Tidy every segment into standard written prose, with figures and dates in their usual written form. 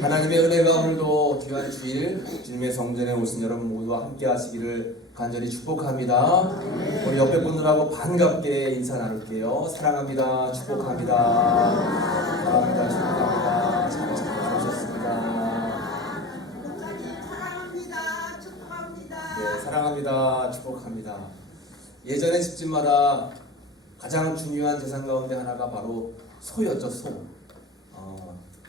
하나님의 은혜가 오늘도 귀한 주일 주님의 성전에 오신 여러분 모두와 함께 하시기를 간절히 축복합니다. 우리 옆에 분들하고 반갑게 인사 나눌게요. 사랑합니다. 축복합니다. 사랑합니다. 축복합니다. 잘 오셨습니다. 사랑합니다. 축복합니다. 네, 사랑합니다. 축복합니다. 예전에 집집마다 가장 중요한 재산 가운데 하나가 바로 소였죠. 소.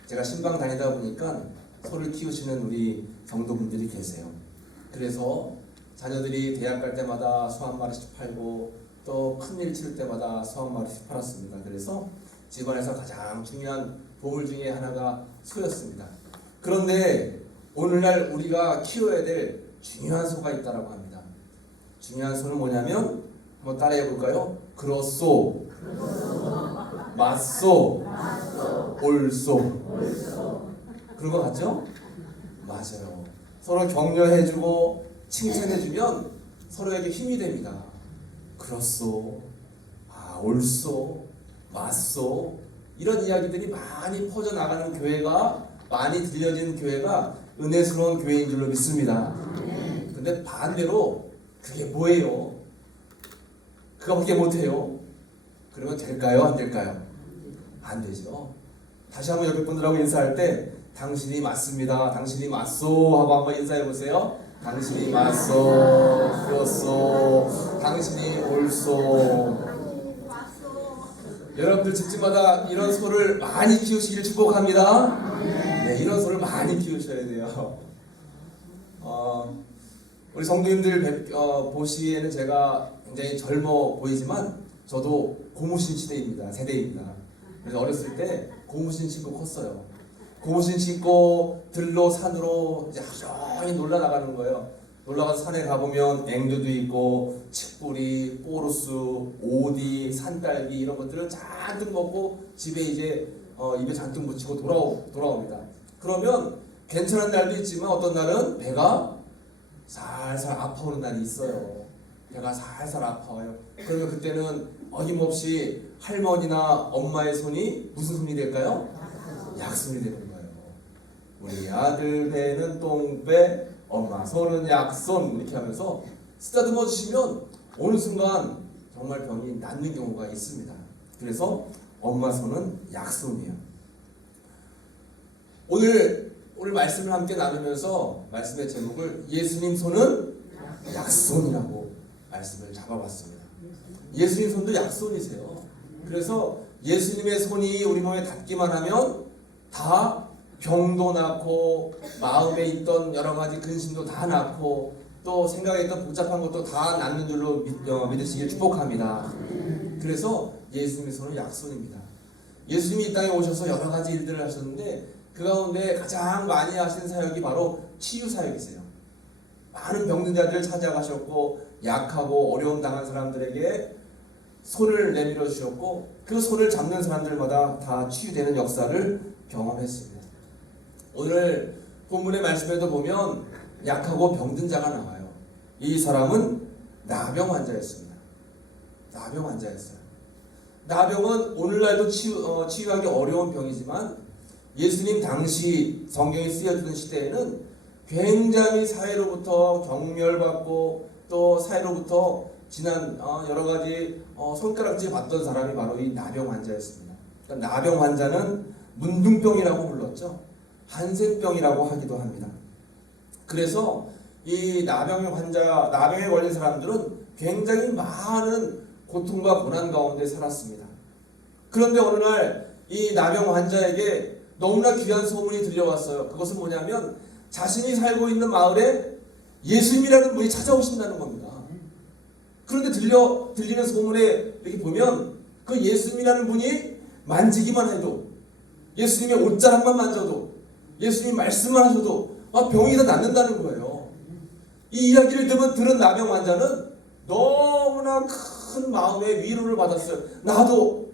제가 신방 다니다 보니까 소를 키우시는 우리 성도분들이 계세요. 그래서 자녀들이 대학 갈 때마다 소 한 마리씩 팔고 또 큰일 치를 때마다 소 한 마리씩 팔았습니다. 그래서 집안에서 가장 중요한 보물 중에 하나가 소였습니다. 그런데 오늘날 우리가 키워야 될 중요한 소가 있다고 합니다. 중요한 소는 뭐냐면 한번 따라해 볼까요? 그로소, 맞소, 올소. 그런 거 같죠? 맞아요. 서로 격려해주고 칭찬해주면 서로에게 힘이 됩니다. 그렇소, 옳소, 맞소 이런 이야기들이 많이 퍼져나가는 교회가 많이 들려지는 교회가 은혜스러운 교회인 줄로 믿습니다. 근데 반대로 그게 뭐예요? 그거밖에 못해요. 그러면 될까요? 안 될까요? 안 되죠. 다시 한번 옆에 분들하고 인사할 때 당신이 맞습니다. 당신이 맞소 하고 한번 인사해 보세요. 당신이 맞소, 그렇소, 당신이 옳소. 여러분들 집집마다 이런 소를 많이 키우시길 축복합니다. 네, 이런 소를 많이 키우셔야 돼요. 우리 성도님들 보시기에는 제가 굉장히 젊어 보이지만 저도 고무신 세대입니다. 그래서 어렸을 때 고무신 신고 컸어요. 고무신 신고 들로 산으로 이제 하루 종일 놀러 나가는 거예요. 놀러가서 산에 가보면 앵두도 있고 칡뿌리, 포루스, 오디, 산딸기 이런 것들을 잔뜩 먹고 집에 이제 입에 잔뜩 묻히고 돌아옵니다. 그러면 괜찮은 날도 있지만 어떤 날은 배가 살살 아파오는 날이 있어요. 배가 살살 아파요. 그러면 그때는 어김없이 할머니나 엄마의 손이 무슨 손이 될까요? 약손이 되는 거예요. 우리 아들 배는 똥배, 엄마 손은 약손 이렇게 하면서 쓰다듬어 주시면 어느 순간 정말 병이 낫는 경우가 있습니다. 그래서 엄마 손은 약손이에요. 오늘 말씀을 함께 나누면서 말씀의 제목을 예수님 손은 약손이라고 말씀을 잡아봤습니다. 예수님 손도 약손이세요. 그래서 예수님의 손이 우리 몸에 닿기만 하면 다 병도 낫고 마음에 있던 여러 가지 근심도 다 낫고 또 생각에 있던 복잡한 것도 다 낫는 줄로 믿으시길 축복합니다. 그래서 예수님의 손은 약손입니다. 예수님이 이 땅에 오셔서 여러 가지 일들을 하셨는데 그 가운데 가장 많이 하신 사역이 바로 치유 사역이세요. 많은 병든 자들을 찾아가셨고 약하고 어려움 당한 사람들에게 손을 내밀어 주셨고 그 손을 잡는 사람들마다 다 치유되는 역사를 경험했습니다. 오늘 본문의 말씀에도 보면 약하고 병든 자가 나와요. 이 사람은 나병 환자였습니다. 나병 환자였어요. 나병은 오늘날도 치유하기 어려운 병이지만 예수님 당시 성경이 쓰여지던 시대에는 굉장히 사회로부터 경멸받고 또 사회로부터 지난 여러 가지 손가락질 받던 사람이 바로 이 나병 환자였습니다. 그러니까 나병 환자는 문둥병이라고 불렀죠. 한센병이라고 하기도 합니다. 그래서 이 나병에 걸린 사람들은 굉장히 많은 고통과 고난 가운데 살았습니다. 그런데 어느 날 이 나병 환자에게 너무나 귀한 소문이 들려왔어요. 그것은 뭐냐면 자신이 살고 있는 마을에 예수님이라는 분이 찾아오신다는 겁니다. 그런데 들리는 소문에 이렇게 보면 그 예수님이라는 분이 만지기만 해도 예수님의 옷자락만 만져도 예수님 말씀만 하셔도 병이 다 낫는다는 거예요. 이 이야기를 들은 나병 환자는 너무나 큰 마음의 위로를 받았어요. 나도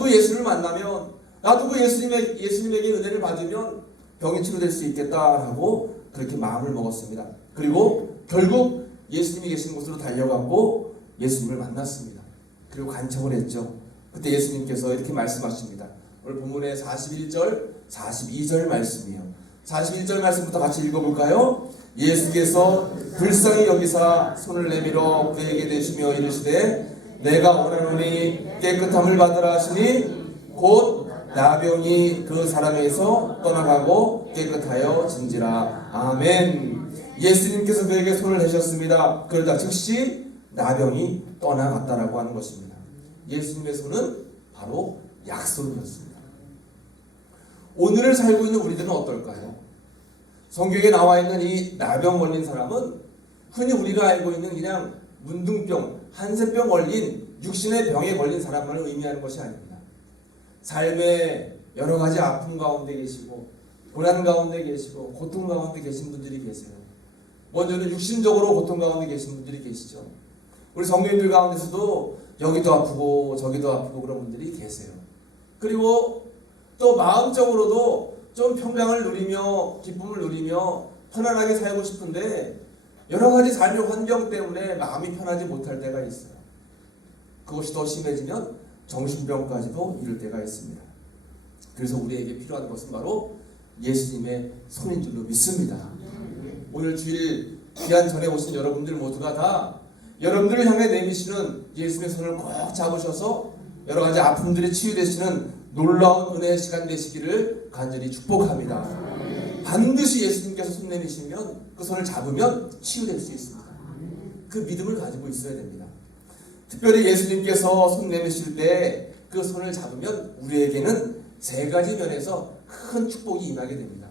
그 예수를 만나면 나도 그 예수님에게 은혜를 받으면 병이 치료될 수 있겠다라고 그렇게 마음을 먹었습니다. 그리고 결국 예수님이 계신 곳으로 달려가고 예수님을 만났습니다. 그리고 간청을 했죠. 그때 예수님께서 이렇게 말씀하십니다. 오늘 본문의 41절, 42절 말씀이에요. 41절 말씀부터 같이 읽어볼까요? 예수께서 불쌍히 여기사 손을 내밀어 그에게 대시며 이르시되 내가 원하노니 깨끗함을 받으라 하시니 곧 나병이 그 사람에게서 떠나가고 깨끗하여 진지라. 아멘. 예수님께서 그에게 손을 대셨습니다. 그러자 즉시 나병이 떠나갔다라고 하는 것입니다. 예수님의 손은 바로 약손이었습니다. 오늘을 살고 있는 우리들은 어떨까요? 성경에 나와 있는 이 나병 걸린 사람은 흔히 우리가 알고 있는 그냥 문둥병, 한센병 걸린 육신의 병에 걸린 사람만을 의미하는 것이 아닙니다. 삶의 여러 가지 아픔 가운데 계시고 고난 가운데 계시고 고통 가운데 계신 분들이 계세요. 먼저는 육신적으로 고통 가운데 계신 분들이 계시죠. 우리 성도님들 가운데서도 여기도 아프고 저기도 아프고 그런 분들이 계세요. 그리고 또 마음적으로도 좀 평강을 누리며 기쁨을 누리며 편안하게 살고 싶은데 여러 가지 삶의 환경 때문에 마음이 편하지 못할 때가 있어요. 그것이 더 심해지면 정신병까지도 이를 때가 있습니다. 그래서 우리에게 필요한 것은 바로 예수님의 손인 줄로 믿습니다. 오늘 주일 귀한 전에 오신 여러분들 모두가 다 여러분들을 향해 내미시는 예수님의 손을 꼭 잡으셔서 여러 가지 아픔들이 치유되시는 놀라운 은혜의 시간 되시기를 간절히 축복합니다. 반드시 예수님께서 손 내미시면 그 손을 잡으면 치유될 수 있습니다. 그 믿음을 가지고 있어야 됩니다. 특별히 예수님께서 손 내미실 때 그 손을 잡으면 우리에게는 세 가지 면에서 큰 축복이 임하게 됩니다.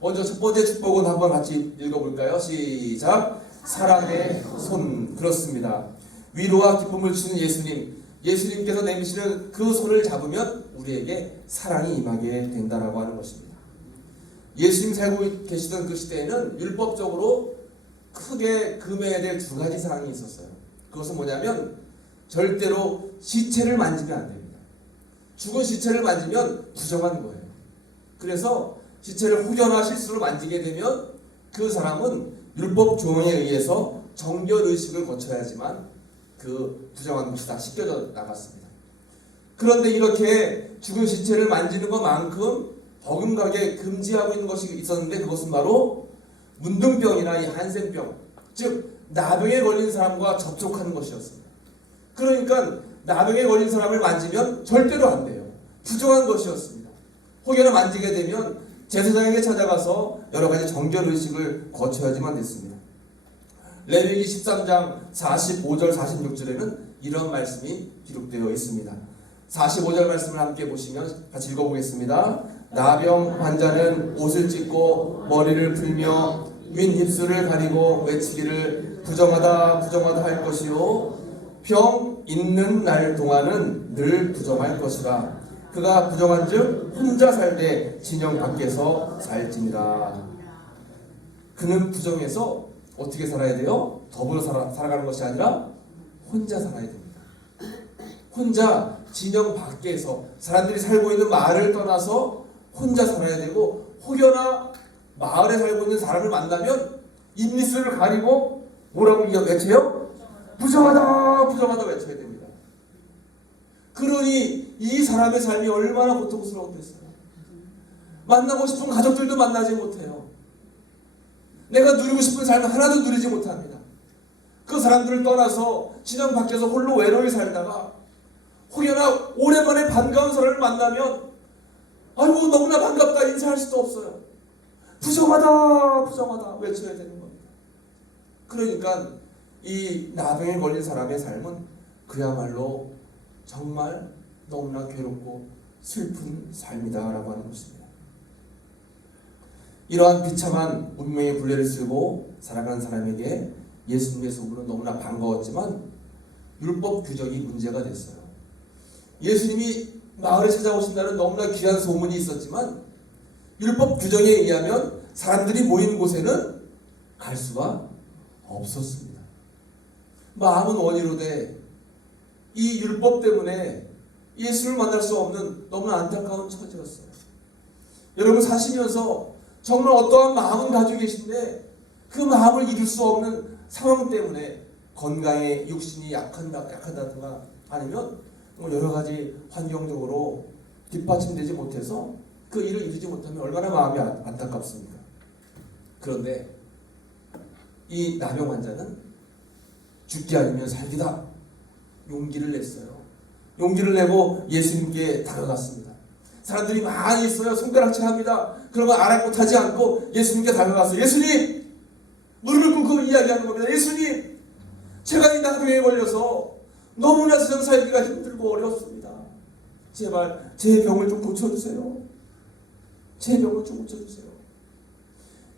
먼저 첫 번째 축복은 한번 같이 읽어볼까요? 시작. 사랑의 손. 그렇습니다. 위로와 기쁨을 주시는 예수님께서 내미시는 그 손을 잡으면 우리에게 사랑이 임하게 된다라고 하는 것입니다. 예수님 살고 계시던 그 시대에는 율법적으로 크게 금해야 될 두 가지 사항이 있었어요. 그것은 뭐냐면 절대로 시체를 만지면 안 됩니다. 죽은 시체를 만지면 부정한 거예요. 그래서 시체를 혹여나 실수로 만지게 되면 그 사람은 율법 조항에 의해서 정결의식을 거쳐야지만 그 부정한 것이 다 씻겨져 나갔습니다. 그런데 이렇게 죽은 시체를 만지는 것만큼 버금가게 금지하고 있는 것이 있었는데 그것은 바로 문둥병이나 이 한센병, 즉 나병에 걸린 사람과 접촉하는 것이었습니다. 그러니까 나병에 걸린 사람을 만지면 절대로 안 돼요. 부정한 것이었습니다. 혹여나 만지게 되면 제사장에게 찾아가서 여러 가지 정결의식을 거쳐야지만 됐습니다. 레위기 13장 45절 46절에는 이런 말씀이 기록되어 있습니다. 45절 말씀을 함께 보시면 같이 읽어보겠습니다. 나병 환자는 옷을 찢고 머리를 풀며 윈 입술을 가리고 외치기를 부정하다 부정하다 할 것이요 병 있는 날 동안은 늘 부정할 것이라. 그가 부정한즉 혼자 살되 진영 밖에서 살지니라. 그는 부정해서 어떻게 살아야 돼요? 더불어 살아가는 것이 아니라 혼자 살아야 됩니다. 혼자 진영 밖에서 사람들이 살고 있는 마을을 떠나서 혼자 살아야 되고, 혹여나 마을에 살고 있는 사람을 만나면 입니스를 가리고 뭐라고 외쳐요? 부정하다 부정하다 외쳐야 됩니다. 그러니 이 사람의 삶이 얼마나 고통스러웠겠어요. 만나고 싶은 가족들도 만나지 못해요. 내가 누리고 싶은 삶을 하나도 누리지 못합니다. 그 사람들을 떠나서 진영 밖에서 홀로 외로이 살다가 혹여나 오랜만에 반가운 사람을 만나면 아이고 너무나 반갑다 인사할 수도 없어요. 부정하다 부정하다 외쳐야 되는 겁니다. 그러니까 이 나병에 걸린 사람의 삶은 그야말로 정말 너무나 괴롭고 슬픈 삶이다라고 하는 것입니다. 이러한 비참한 운명의 굴레를 쓰고 살아가는 사람에게 예수님의 소문은 너무나 반가웠지만 율법 규정이 문제가 됐어요. 예수님이 마을에 찾아오신다는 너무나 귀한 소문이 있었지만 율법 규정에 의하면 사람들이 모이는 곳에는 갈 수가 없었습니다. 마음은 원이로되 이 율법 때문에 예수를 만날 수 없는 너무나 안타까운 처지였어요. 여러분 사시면서 정말 어떠한 마음은 가지고 계신데 그 마음을 이룰 수 없는 상황 때문에 건강에 육신이 약하다든가 아니면 여러 가지 환경적으로 뒷받침되지 못해서 그 일을 이루지 못하면 얼마나 마음이 안타깝습니까? 그런데 이 나병 환자는 죽기 아니면 살기다 용기를 냈어요. 용기를 내고 예수님께 다가갔습니다. 사람들이 많이 있어요. 손가락질 합니다. 그런 거 아랑곳하지 않고 예수님께 다가갔어요. 예수님! 무릎을 꿇고 이야기하는 겁니다. 예수님! 제가 이 나병에 걸려서 너무나 세상 살기가 힘들고 어렵습니다. 제발 제 병을 좀 고쳐주세요. 제 병을 좀 고쳐주세요.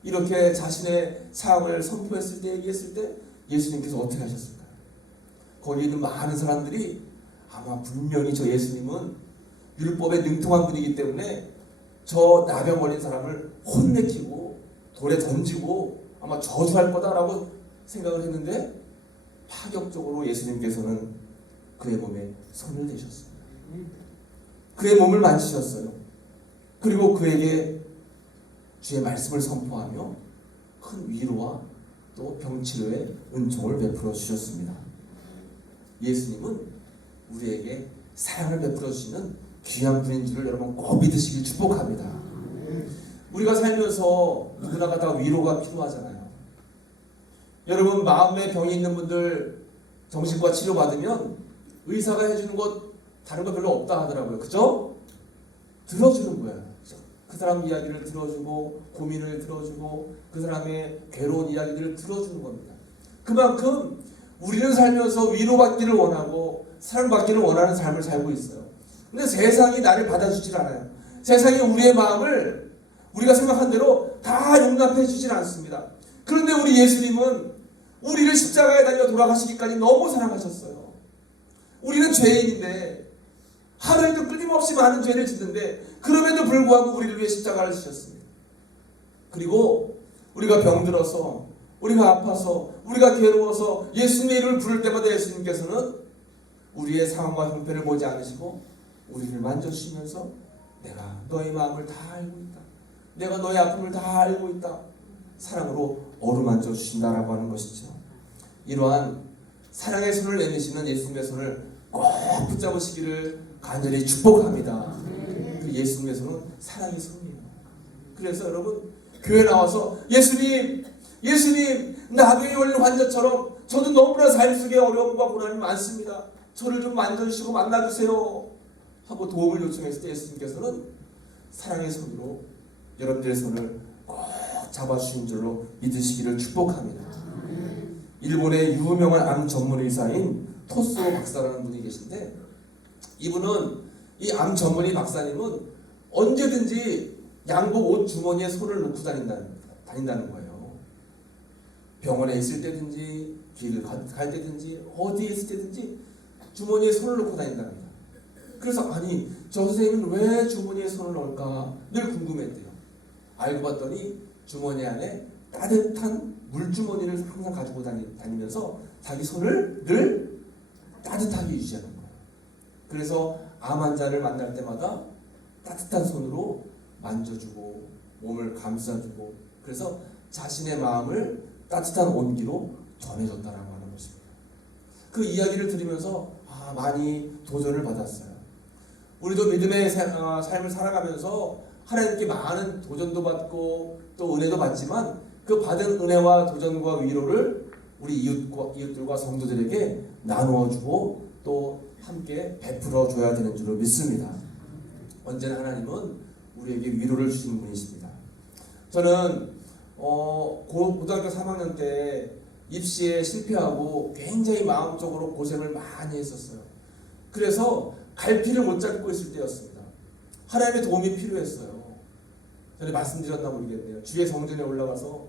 이렇게 자신의 상황을 선포했을 때, 얘기했을 때 예수님께서 어떻게 하셨을까요? 거기 있는 많은 사람들이 아마 분명히 저 예수님은 율법에 능통한 분이기 때문에 저 나병 걸린 사람을 혼내키고 돌에 던지고 아마 저주할 거다라고 생각을 했는데 파격적으로 예수님께서는 그의 몸에 손을 대셨습니다. 그의 몸을 만지셨어요. 그리고 그에게 주의 말씀을 선포하며 큰 위로와 또 병치료의 은총을 베풀어 주셨습니다. 예수님은 우리에게 사랑을 베풀어 주시는 귀한 분인 줄을 여러분 꼭 믿으시길 축복합니다. 우리가 살면서 누구나가 다 위로가 필요하잖아요. 여러분 마음에 병이 있는 분들 정신과 치료받으면 의사가 해주는 것 다른 거 별로 없다 하더라고요. 그죠? 들어주는 거예요. 그 사람 이야기를 들어주고 고민을 들어주고 그 사람의 괴로운 이야기들을 들어주는 겁니다. 그만큼 우리는 살면서 위로받기를 원하고 사랑받기를 원하는 삶을 살고 있어요. 근데 세상이 나를 받아주질 않아요. 세상이 우리의 마음을 우리가 생각한 대로 다 용납해 주질 않습니다. 그런데 우리 예수님은 우리를 십자가에 달려 돌아가시기까지 너무 사랑하셨어요. 우리는 죄인인데 하루에도 끊임없이 많은 죄를 짓는데 그럼에도 불구하고 우리를 위해 십자가를 지셨습니다. 그리고 우리가 병들어서 우리가 아파서 우리가 괴로워서 예수님의 이름을 부를 때마다 예수님께서는 우리의 상황과 형편을 보지 않으시고 우리를 만져주시면서 내가 너의 마음을 다 알고 있다. 내가 너의 아픔을 다 알고 있다. 사랑으로 어루만져 주신다라고 하는 것이죠. 이러한 사랑의 손을 내미시는 예수님의 손을 꼭 붙잡으시기를 간절히 축복합니다. 그 예수님의 손은 사랑의 손이에요. 그래서 여러분 교회 나와서 예수님 나병에 걸린 환자처럼 저도 너무나 삶 속에 어려움과 고난이 많습니다. 저를 좀 만져주시고 만나주세요 하고 도움을 요청했을 때 예수님께서는 사랑의 손으로 여러분들의 손을 꼭 잡아주신 줄로 믿으시기를 축복합니다. 일본의 유명한 암 전문 의사인 토스오 박사라는 분이 계신데 이분은 이 암 전문의 박사님은 언제든지 양복 옷 주머니에 손을 넣고 다닌다는 거예요. 병원에 있을 때든지 길을 갈 때든지 어디에 있을 때든지 주머니에 손을 넣고 다닌답니다. 그래서 아니 저 선생님은 왜 주머니에 손을 넣을까 늘 궁금했대요. 알고 봤더니 주머니 안에 따뜻한 물주머니를 항상 가지고 다니면서 자기 손을 늘 따뜻하게 유지하는 거예요. 그래서 암 환자를 만날 때마다 따뜻한 손으로 만져주고 몸을 감싸주고 그래서 자신의 마음을 따뜻한 온기로 전해줬다라고 하는 것입니다. 그 이야기를 들으면서 많이 도전을 받았어요. 우리도 믿음의 삶을 살아가면서 하나님께 많은 도전도 받고 또 은혜도 받지만 그 받은 은혜와 도전과 위로를 우리 이웃들과 성도들에게 나누어주고 또 함께 베풀어 줘야 되는 줄로 믿습니다. 언제나 하나님은 우리에게 위로를 주시는 분이십니다. 저는 고등학교 3학년 때 입시에 실패하고 굉장히 마음적으로 고생을 많이 했었어요. 그래서 갈피를 못 잡고 있을 때였습니다. 하나님의 도움이 필요했어요. 전에 말씀드렸나 모르겠네요. 주의 성전에 올라가서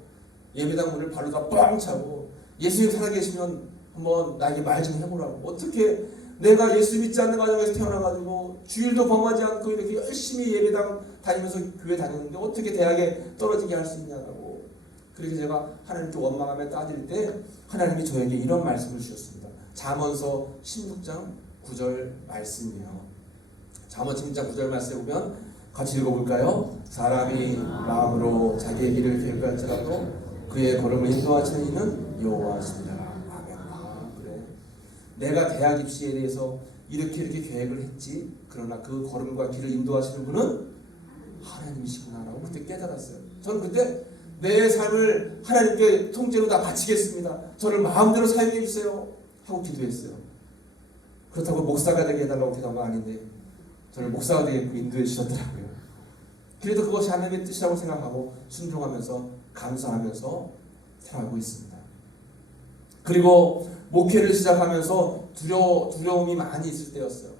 예배당 문을 발로 다 뻥 차고 예수님 살아계시면 한번 나에게 말 좀 해보라고. 어떻게 내가 예수 믿지 않는 가정에서 태어나가지고 주일도 범하지 않고 이렇게 열심히 예배당 다니면서 교회 다녔는데 어떻게 대학에 떨어지게 할 수 있냐고. 그래서 제가 하나님께 원망하며 따질 때 하나님이 저에게 이런 말씀을 주셨습니다. 잠언서 16장 9절 말씀이에요. 잠언서 16장 9절 말씀에 보면 같이 읽어볼까요? 사람이 마음으로 자기의 길을 계획할지라도 그의 걸음을 인도하시는 이는 여호와시니라. 아멘. 그래. 내가 대학 입시에 대해서 이렇게 계획을 했지. 그러나 그 걸음과 길을 인도하시는 분은 하나님이시구나라고 그때 깨달았어요. 저는 그때 내 삶을 하나님께 통째로 다 바치겠습니다. 저를 마음대로 사용해 주세요 하고 기도했어요. 그렇다고 목사가 되게 해달라고 기도한 건 아닌데 저를 목사가 되게 인도해 주셨더라고요. 그래도 그것이 하나님의 뜻이라고 생각하고 순종하면서 감사하면서 살아가고 있습니다. 그리고 목회를 시작하면서 두려움이 많이 있을 때였어요.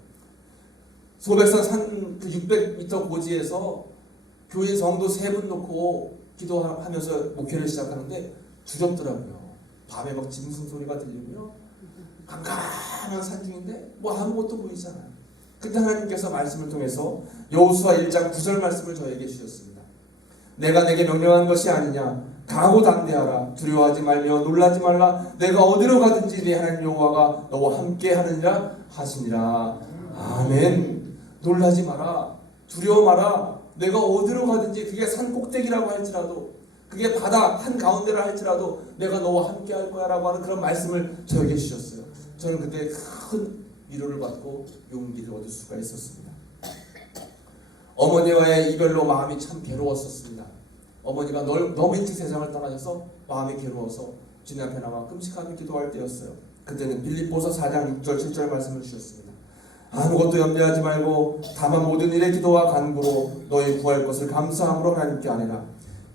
소백산 산 600m 고지에서 교인 성도 3분 놓고 기도하면서 목회를 시작하는데 두렵더라고요. 밤에 막 짐승 소리가 들리고요. 깜깜한 산중인데 뭐 아무것도 보이잖아요. 그때 하나님께서 말씀을 통해서 여호수아 1장 9절 말씀을 저에게 주셨습니다. 내가 내게 명령한 것이 아니냐. 강하고 담대하라. 두려워하지 말며 놀라지 말라. 내가 어디로 가든지 네 하나님 여호와가 너와 함께 하느니라 하시니라. 아멘. 놀라지 마라. 두려워 마라. 내가 어디로 가든지 그게 산 꼭대기라고 할지라도 그게 바다 한가운데라 할지라도 내가 너와 함께 할 거야 라고 하는 그런 말씀을 저에게 주셨어요. 저는 그때 큰 위로를 받고 용기를 얻을 수가 있었습니다. 어머니와의 이별로 마음이 참 괴로웠었습니다. 어머니가 너무 일찍 세상을 떠나셔서 마음이 괴로워서 주님 앞에 나와 끔찍하게 기도할 때였어요. 그때는 빌립보서 4장 6절 7절 말씀을 주셨습니다. 아무것도 염려하지 말고 다만 모든 일에 기도와 간구로 너희 구할 것을 감사함으로 하나님께 아뢰라.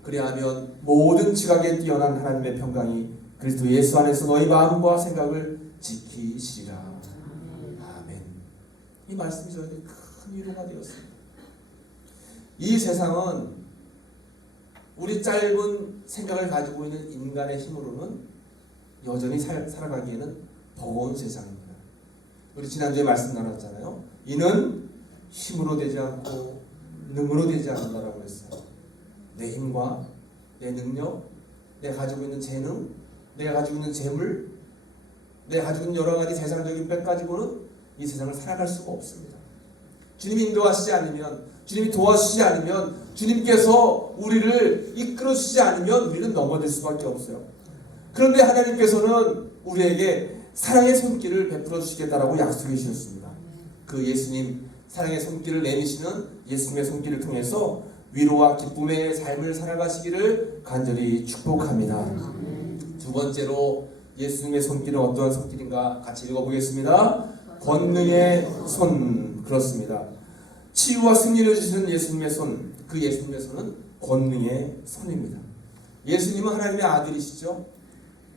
그리하면 모든 지각에 뛰어난 하나님의 평강이 그리스도 예수 안에서 너희 마음과 생각을 지키시리라. 아멘. 이 말씀이 저에게 큰 위로가 되었습니다. 이 세상은 우리 짧은 생각을 가지고 있는 인간의 힘으로는 여전히 살아가기에는 버거운 세상입니다. 우리 지난주에 말씀 나눴잖아요. 이는 힘으로 되지 않고 능으로 되지 않는다라고 했어요. 내 힘과 내 능력, 내가 가지고 있는 재능, 내가 가지고 있는 재물, 내가 가지고 있는 여러 가지 세상적인 것 가지고는 이 세상을 살아갈 수가 없습니다. 주님이 인도하시지 않으면, 주님이 도와주시지 않으면, 주님께서 우리를 이끌어 주시지 않으면 우리는 넘어질 수밖에 없어요. 그런데 하나님께서는 우리에게 사랑의 손길을 베풀어 주시겠다라고 약속해 주셨습니다. 그 예수님 사랑의 손길을 내미시는 예수님의 손길을 통해서 위로와 기쁨의 삶을 살아가시기를 간절히 축복합니다. 두 번째로 예수님의 손길은 어떠한 손길인가 같이 읽어보겠습니다. 권능의 손. 그렇습니다. 치유와 승리를 주시는 예수님의 손, 그 예수님의 손은 권능의 손입니다. 예수님은 하나님의 아들이시죠.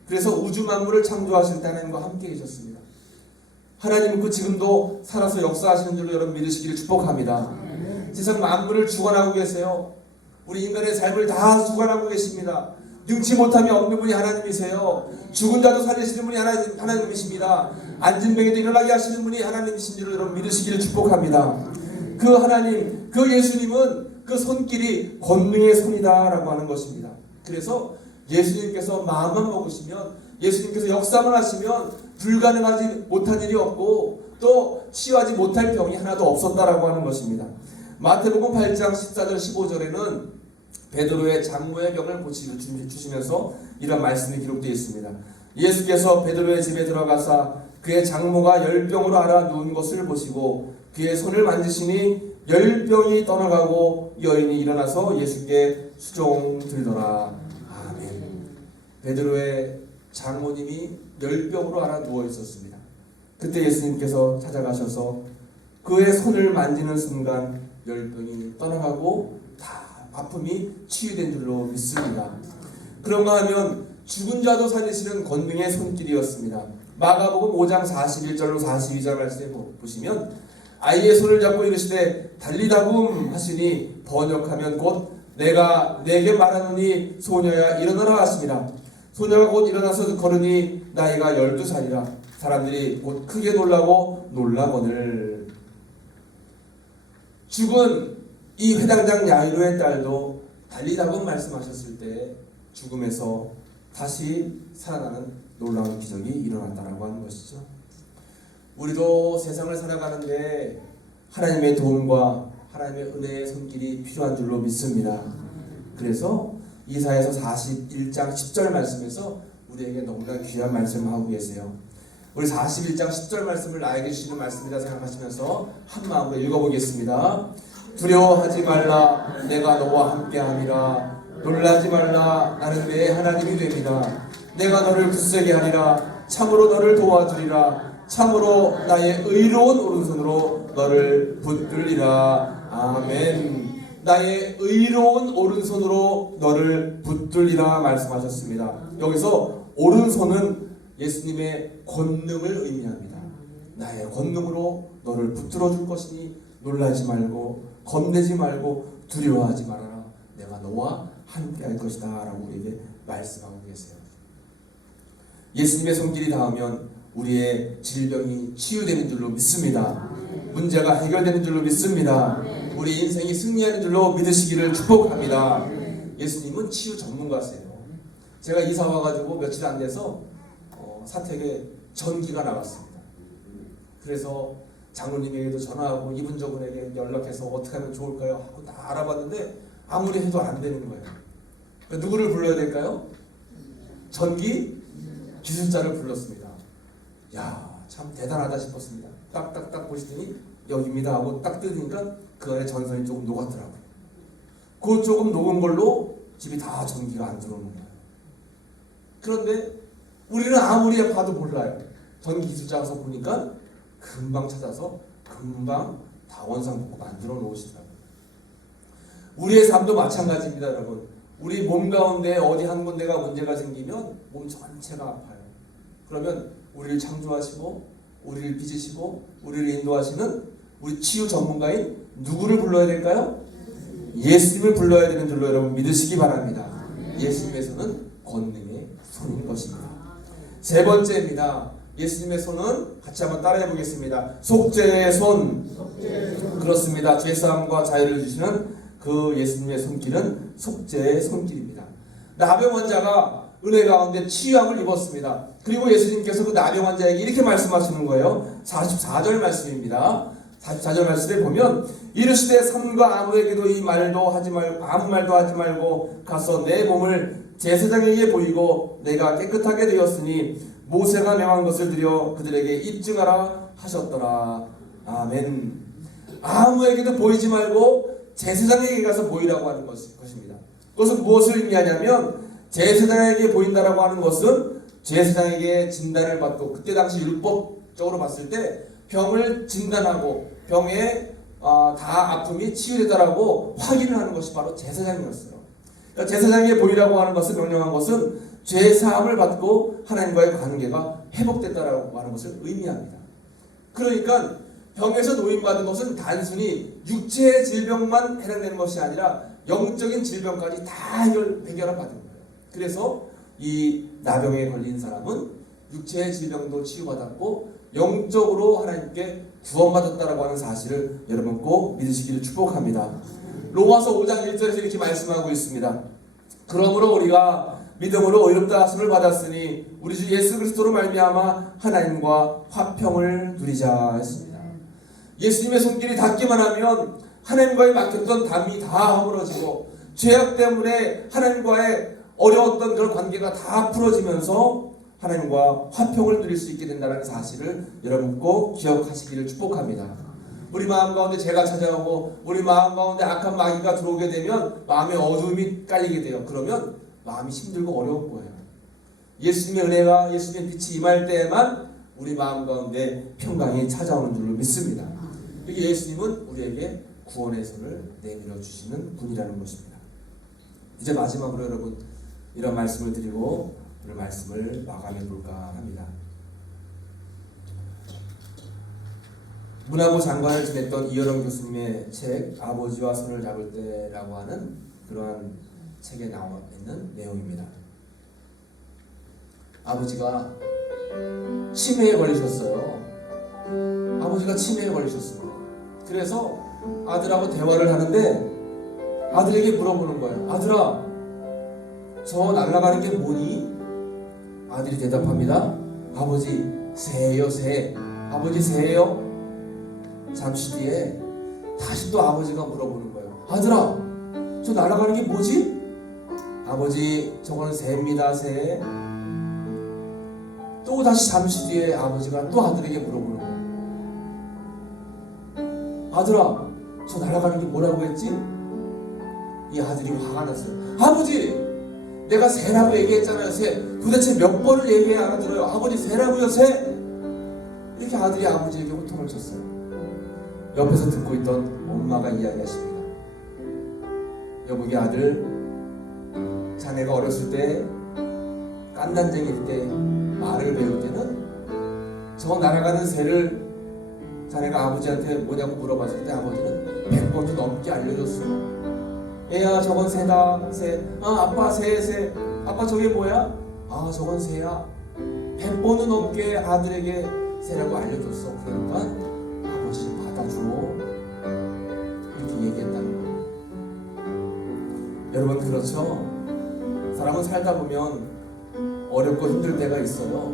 그래서 우주 만물을 창조하실 때 하나님과 함께 계셨습니다. 하나님은 그 지금도 살아서 역사하시는 줄로 여러분 믿으시기를 축복합니다. 세상 만물을 주관하고 계세요. 우리 인간의 삶을 다 주관하고 계십니다. 능치 못함이 없는 분이 하나님이세요. 죽은 자도 살리시는 분이 하나님이십니다. 앉은 병에도 일어나게 하시는 분이 하나님이신 줄로 여러분 믿으시기를 축복합니다. 그 하나님, 그 예수님은 그 손길이 권능의 손이다라고 하는 것입니다. 그래서 예수님께서 마음만 먹으시면, 예수님께서 역사만 하시면 불가능하지 못한 일이 없고 또 치유하지 못할 병이 하나도 없었다라고 하는 것입니다. 마태복음 8장 14절 15절에는 베드로의 장모의 병을 고치시면서 이런 말씀이 기록되어 있습니다. 예수께서 베드로의 집에 들어가사 그의 장모가 열병으로 앓아 누운 것을 보시고 그의 손을 만지시니 열병이 떠나가고 여인이 일어나서 예수께 수종 들더라. 아멘. 베드로의 장모님이 열병으로 앓아 누워 있었습니다. 그때 예수님께서 찾아가셔서 그의 손을 만지는 순간 열병이 떠나가고 다 아픔이 치유된 줄로 믿습니다. 그런가 하면 죽은 자도 살리시는 권능의 손길이었습니다. 마가복음 5장 41절로 42절 말씀에 보시면 아이의 손을 잡고 이르시되 달리다굼 하시니 번역하면 곧 내가 내게 말하노니 소녀야 일어나라 하시니라. 소녀가 곧 일어나서 걸으니 나이가 12살이라. 사람들이 곧 크게 놀라고 놀라거늘. 죽은 이 회당장 야이로의 딸도 달리다굼 말씀하셨을 때 죽음에서 다시 살아나는 놀라운 기적이 일어났다라고 하는 것이죠. 우리도 세상을 살아가는데 하나님의 도움과 하나님의 은혜의 손길이 필요한 줄로 믿습니다. 그래서 이사야서 41장 10절 말씀에서 우리에게 너무나 귀한 말씀을 하고 계세요. 우리 41장 10절 말씀을 나에게 주시는 말씀이라 생각하시면서 한 마음으로 읽어보겠습니다. 두려워하지 말라. 내가 너와 함께함이라. 놀라지 말라. 나는 내 하나님이 됩니다. 내가 너를 굳세게 하리라. 참으로 너를 도와주리라. 참으로 나의 의로운 오른손으로 너를 붙들리라. 아멘. 나의 의로운 오른손으로 너를 붙들리라 말씀하셨습니다. 여기서 오른손은 예수님의 권능을 의미합니다. 나의 권능으로 너를 붙들어 줄 것이니 놀라지 말고 겁내지 말고 두려워하지 말아라. 내가 너와 함께 할 것이다 라고 우리에게 말씀하고 계세요. 예수님의 손길이 닿으면 우리의 질병이 치유되는 줄로 믿습니다. 문제가 해결되는 줄로 믿습니다. 우리 인생이 승리하는 줄로 믿으시기를 축복합니다. 예수님은 치유 전문가세요. 제가 이사 와가지고 며칠 안 돼서 사택에 전기가 나갔습니다. 그래서 장로님에게도 전화하고 이분저분에게 연락해서 어떻게 하면 좋을까요? 하고 다 알아봤는데 아무리 해도 안 되는 거예요. 그러니까 누구를 불러야 될까요? 전기 기술자를 불렀습니다. 야, 참 대단하다 싶었습니다. 딱딱딱 보시더니 여기입니다 하고 딱 뜯으니까 그 안에 전선이 조금 녹았더라고요. 그 조금 녹은 걸로 집이 다 전기가 안 들어오는 거예요. 그런데 우리는 아무리 봐도 몰라요. 전기 기술자 가서 보니까 금방 찾아서 금방 다 원상복구 만들어 놓으시더라고요. 우리의 삶도 마찬가지입니다, 여러분. 우리 몸 가운데 어디 한 군데가 문제가 생기면 몸 전체가 아파요. 그러면 우리를 창조하시고 우리를 빚으시고 우리를 인도하시는 우리 치유 전문가인 누구를 불러야 될까요? 예수님을 불러야 되는 줄로 여러분 믿으시기 바랍니다. 예수님의 손은 권능의 손인 것입니다. 세 번째입니다. 예수님의 손은 같이 한번 따라해 보겠습니다. 속죄의 손. 그렇습니다. 죄사함과 자유를 주시는 그 예수님의 손길은 속죄의 손길입니다. 나병 환자가 은혜 가운데 치유함을 입었습니다. 그리고 예수님께서 그 나병 환자에게 이렇게 말씀하시는 거예요. 44절 말씀입니다. 44절 말씀에 보면 이르시되 삼가 아무에게도 이 말도 하지 말고 아무 말도 하지 말고 가서 내 몸을 제사장에게 보이고 내가 깨끗하게 되었으니 모세가 명한 것을 드려 그들에게 입증하라 하셨더라. 아멘. 아무에게도 보이지 말고 제사장에게 가서 보이라고 하는 것입니다. 그것은 무엇을 의미하냐면 제사장에게 보인다라고 하는 것은 제사장에게 진단을 받고 그때 당시 율법적으로 봤을 때 병을 진단하고 병의 다 아픔이 치유되다라고 확인을 하는 것이 바로 제사장이었어요. 그러니까 제사장에게 보이라고 하는 것은 명령한 것은 죄 사함을 받고 하나님과의 관계가 회복됐다라고 하는 것을 의미합니다. 그러니까 병에서 노임받은 것은 단순히 육체의 질병만 해당되는 것이 아니라 영적인 질병까지 다 해결을 받은 거예요. 그래서 이 나병에 걸린 사람은 육체의 질병도 치유받았고 영적으로 하나님께 구원받았다라고 하는 사실을 여러분 꼭 믿으시기를 축복합니다. 로마서 5장 1절에서 이렇게 말씀하고 있습니다. 그러므로 우리가 믿음으로 의롭다 하심을 받았으니 우리 주 예수 그리스도로 말미암아 하나님과 화평을 누리자 했습니다. 예수님의 손길이 닿기만 하면 하나님과의 막혔던 담이 다 허물어지고 죄악 때문에 하나님과의 어려웠던 그런 관계가 다 풀어지면서 하나님과 화평을 누릴 수 있게 된다는 사실을 여러분 꼭 기억하시기를 축복합니다. 우리 마음 가운데 죄가 찾아오고 우리 마음 가운데 악한 마귀가 들어오게 되면 마음에 어두움이 깔리게 돼요. 그러면 마음이 힘들고 어려운 거예요. 예수님의 은혜가 예수님의 빛이 임할 때에만 우리 마음 가운데 평강이 찾아오는 줄로 믿습니다. 예수님은 우리에게 구원의 손을 내밀어 주시는 분이라는 것입니다. 이제 마지막으로 여러분 이런 말씀을 드리고 오늘 말씀을 마감해 볼까 합니다. 문화부 장관을 지냈던 이여령 교수님의 책 아버지와 손을 잡을 때라고 하는 그러한 책에 나와 있는 내용입니다. 아버지가 치매에 걸리셨어요. 아버지가 치매에 걸리셨습니다. 그래서 아들하고 대화를 하는데 아들에게 물어보는 거예요. 아들아, 저 날아가는 게 뭐니? 아들이 대답합니다. 아버지, 새예요, 새. 아버지, 새예요? 잠시 뒤에 다시 또 아버지가 물어보는 거예요. 아들아, 저 날아가는 게 뭐지? 아버지, 저거는 새입니다, 새. 또 다시 잠시 뒤에 아버지가 또 아들에게 물어보는 거예요. 아들아, 저 날아가는 게 뭐라고 했지? 이 아들이 화가 났어요. 아버지, 내가 새라고 얘기했잖아요. 새. 도대체 몇 번을 얘기해 알아들어요. 아버지, 새라고요, 새. 이렇게 아들이 아버지에게 호통을 쳤어요. 옆에서 듣고 있던 엄마가 이야기하십니다. 여보기 아들, 자네가 어렸을 때 깐난쟁이일 때 말을 배울 때는 저 날아가는 새를 자네가 아버지한테 뭐냐고 물어봤을 때 아버지는 100번도 넘게 알려줬어. 얘야, 저건 새다, 새. 아, 아빠, 새. 아빠, 저게 뭐야? 아, 저건 새야. 100번은 넘게 아들에게 새라고 알려줬어. 그러니까 아버지 좀 받아줘. 이렇게 얘기했다는 거예요. 여러분, 그렇죠? 사람은 살다 보면 어렵고 힘들 때가 있어요.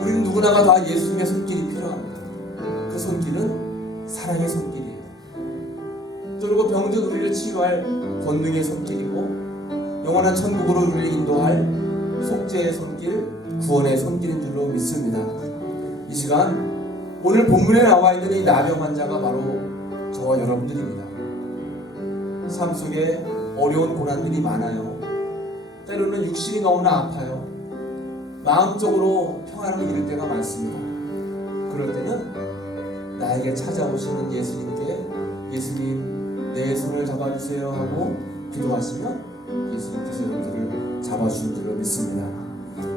우리는 누구나가 다 예수님의 손길이 필요합니다. 그 손길은 사랑의 손길이에요. 그리고 병든 우리를 치유할 권능의 손길이고, 영원한 천국으로 우리를 인도할 속죄의 손길, 구원의 손길인 줄로 믿습니다. 이 시간 오늘 본문에 나와 있는 이 나병 환자가 바로 저와 여러분들입니다. 삶 속에 어려운 고난들이 많아요. 때로는 육신이 너무나 아파요. 마음적으로 평안을 잃을 때가 많습니다. 그럴 때는 나에게 찾아오시는 예수님께 예수님, 내 손을 잡아주세요 하고 기도하시면 예수님께서 여러분들을 잡아주신 줄로 믿습니다.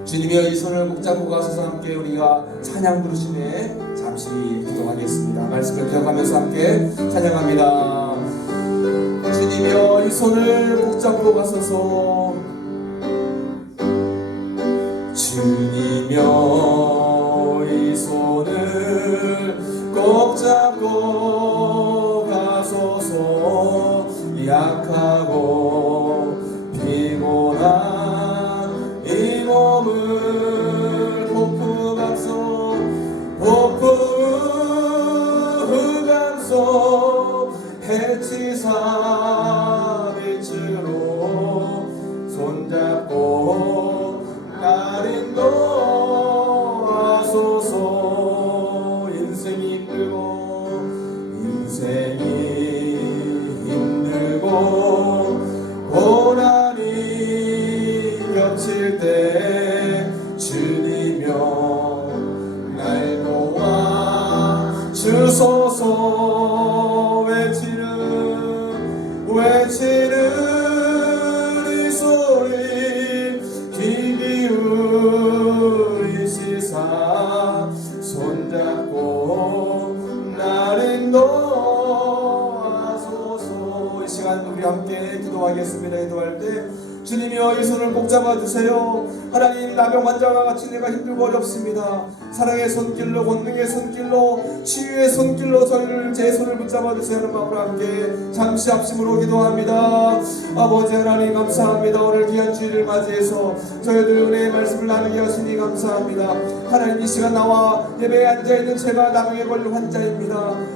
주님이여, 이 손을 꼭 잡고 가셔서 함께 우리가 찬양 부르심에 잠시 기도하겠습니다. 말씀을 기억하면서 함께 찬양합니다. 주님이여, 이 손을 꼭 잡고 가소서. 주님이여, 이 손을 꼭 잡고 가소서. 약하고 피곤한 이 몸을 폭풍감소 해치사 빛으로 손잡고 날 인도하소서. 인생이 힘들고 고난이 겹칠 때 주님여 날 도와 주소서. 외치는 이 소리 귀 기울이시사 손잡고 날 인도하소서. 이 시간 우리 함께 기도하겠습니다. 기도할 때 주님이여, 이 손을 꼭 잡아주세요. 하나님, 나병 환자와 같이 내가 힘들고 어렵습니다. 사랑의 손길로, 권능의 손길로, 치유의 손길로 저희를, 제 손을 붙잡아주세요 하는 마음으로 함께 잠시 합심으로 기도합니다. 아버지 하나님, 감사합니다. 오늘 귀한 주일을 맞이해서 저희들 은혜의 말씀을 나누게 하시니 감사합니다. 하나님, 이 시간 나와 예배에 앉아있는 제가 나병에 걸린 환자입니다.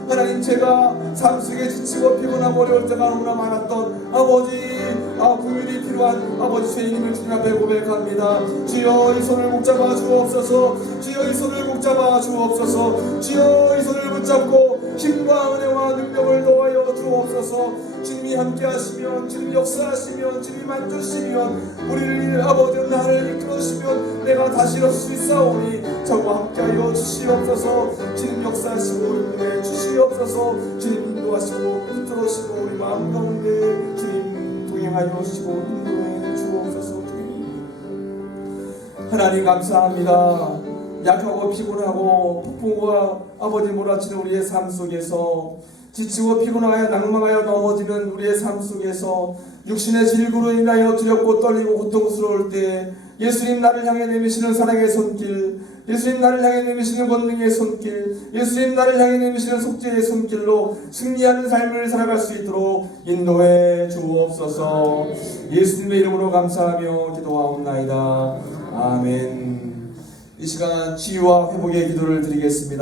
하나님, 제가 삶 속에 지치고 피곤하고 어려울 때가 너무나 많았던 아버지, 구휼이 필요한 아버지 죄인임을 주님 앞에 고백합니다. 주여, 이 손을 꼭 잡아 주옵소서. 주여, 이 손을 꼭 잡아 주옵소서. 주여, 이 손을 붙잡고 힘과 은혜와 능력을 도하여 주옵소서. 주님이 함께 하시면, 주님이 역사하시면, 주님이 만져주시면, 우리를 아버지 나를 이끌어주시면 내가 다시 일어설 수 있사오니 저와 함께하여 주시옵소서. 주님 역사하시고 은혜 주시옵소서. 주님 인도하시고 이끌어주시고 우리 마음 가운데 주님 동행하여 주시고 인도해 주옵소서. 하나님, 감사합니다. 약하고 피곤하고 폭풍과 아버지 몰아치는 우리의 삶 속에서 지치고 피곤하여 낙망하여 넘어지는 우리의 삶 속에서 육신의 질구로 인하여 두렵고 떨리고 고통스러울 때 예수님 나를 향해 내미시는 사랑의 손길, 예수님 나를 향해 내미시는 권능의 손길, 예수님 나를 향해 내미시는 속죄의 손길로 승리하는 삶을 살아갈 수 있도록 인도해 주옵소서. 예수님의 이름으로 감사하며 기도하옵나이다. 아멘. 이 시간 치유와 회복의 기도를 드리겠습니다.